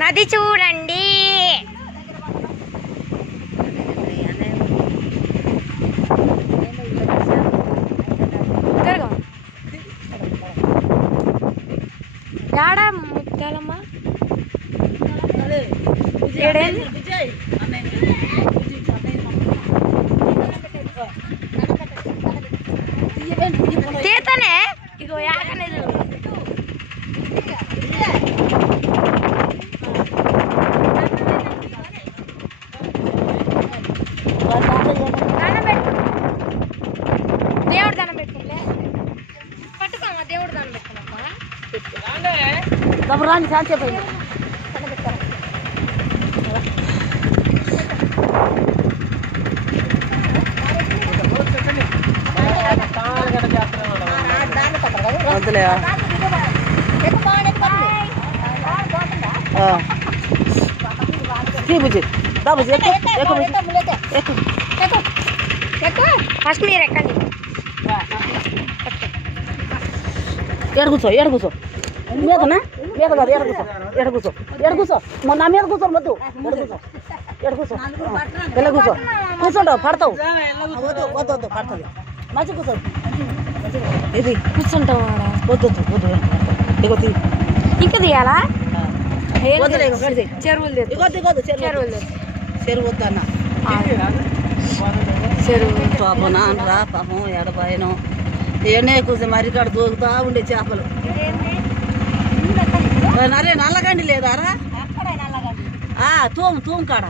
నది చూడండి. యాడ ముత్యాలమ్మ తీతనే ఇగో యాగనే దేవుడు దండం పెట్టుకుంటే పట్టుకోమా. దేవుడు దండం పెట్టుకున్నామ్మా. రాని సాధ్యపోయింది. ఫస్ట్ మీరు ఎక్కండి. ఏడు కూర్చో మీదనా మీద కాదు. ఏడు కూర్చో నా మీద కూర్చో వద్దు. ఏడు కూర్చో ఇలా కూర్చోంటావు పడతావు. వద్దు పడుతుంది. మంచి కూర్చో. ఇది కూర్చుంటాం. వద్దు ఇంకా తీయాలా? చెరువులు వద్దన్న చెరువు పాపం నాన్నరా పాపం ఎడబాయను ఏనే కూర్చో మరికాడ దూకుతా ఉండే చేపలు. నల్లగండి లేదారా? తూము కాడ